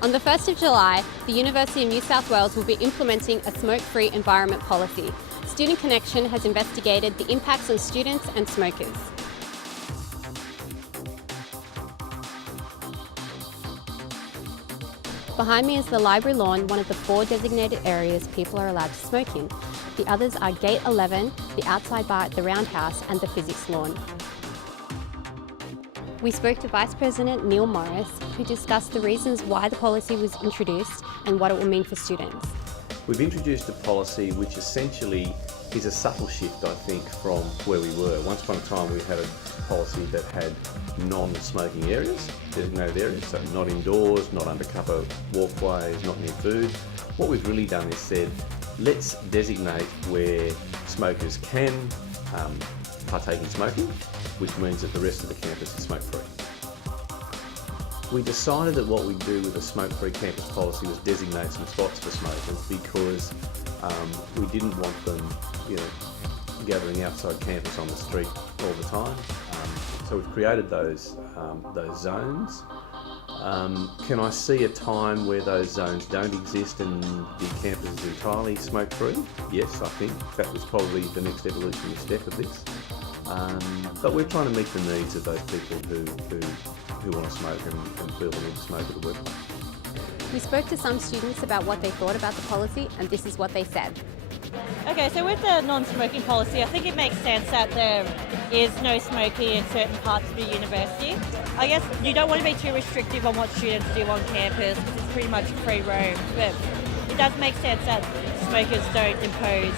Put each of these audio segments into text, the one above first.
On the 1st of July, the University of New South Wales will be implementing a smoke-free environment policy. Student Connection has investigated the impacts on students and smokers. Behind me is the library lawn, one of the 4 designated areas people are allowed to smoke in. The others are Gate 11, the outside bar at the Roundhouse and the physics lawn. We spoke to Vice President Neil Morris, who discussed the reasons why the policy was introduced and what it will mean for students. We've introduced a policy which essentially is a subtle shift, I think, from where we were. Once upon a time we had a policy that had non-smoking areas, designated areas, so not indoors, not under cover walkways, not near food. What we've really done is said, let's designate where smokers can partake in smoking, which means that the rest of the campus is smoke-free. We decided that what we'd do with a smoke-free campus policy was designate some spots for smokers because we didn't want them, gathering outside campus on the street all the time. So we've created those zones. Can I see a time where those zones don't exist and the campus is entirely smoke-free? Yes, I think that was probably the next evolutionary step of this. But we're trying to meet the needs of those people who want to smoke and feel the need to smoke at the workplace. We spoke to some students about what they thought about the policy, and this is what they said. Okay, so with the non-smoking policy, I think it makes sense that there is no smoking in certain parts of the university. I guess you don't want to be too restrictive on what students do on campus because it's pretty much free roam, but it does make sense that smokers don't impose,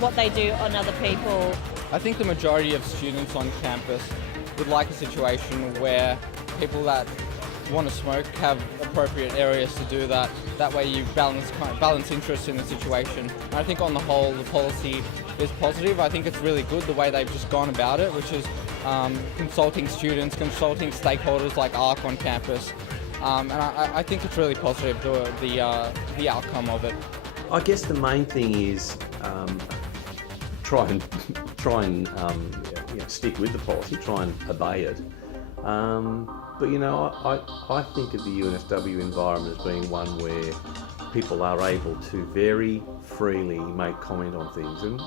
what they do on other people. I think the majority of students on campus would like a situation where people that want to smoke have appropriate areas to do that. That way you balance interest in the situation. And I think on the whole the policy is positive. I think it's really good the way they've just gone about it, which is consulting students, consulting stakeholders like ARC on campus. And I think it's really positive, the outcome of it. I guess the main thing is try and stick with the policy, try and obey it. But I think of the UNSW environment as being one where people are able to very freely make comment on things, and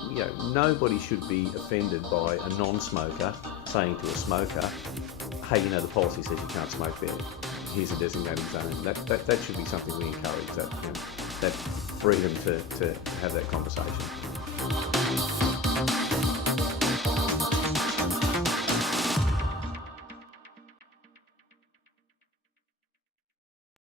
nobody should be offended by a non-smoker saying to a smoker, "Hey, the policy says you can't smoke there. Here's a designated zone." That should be something we encourage. That freedom to have that conversation.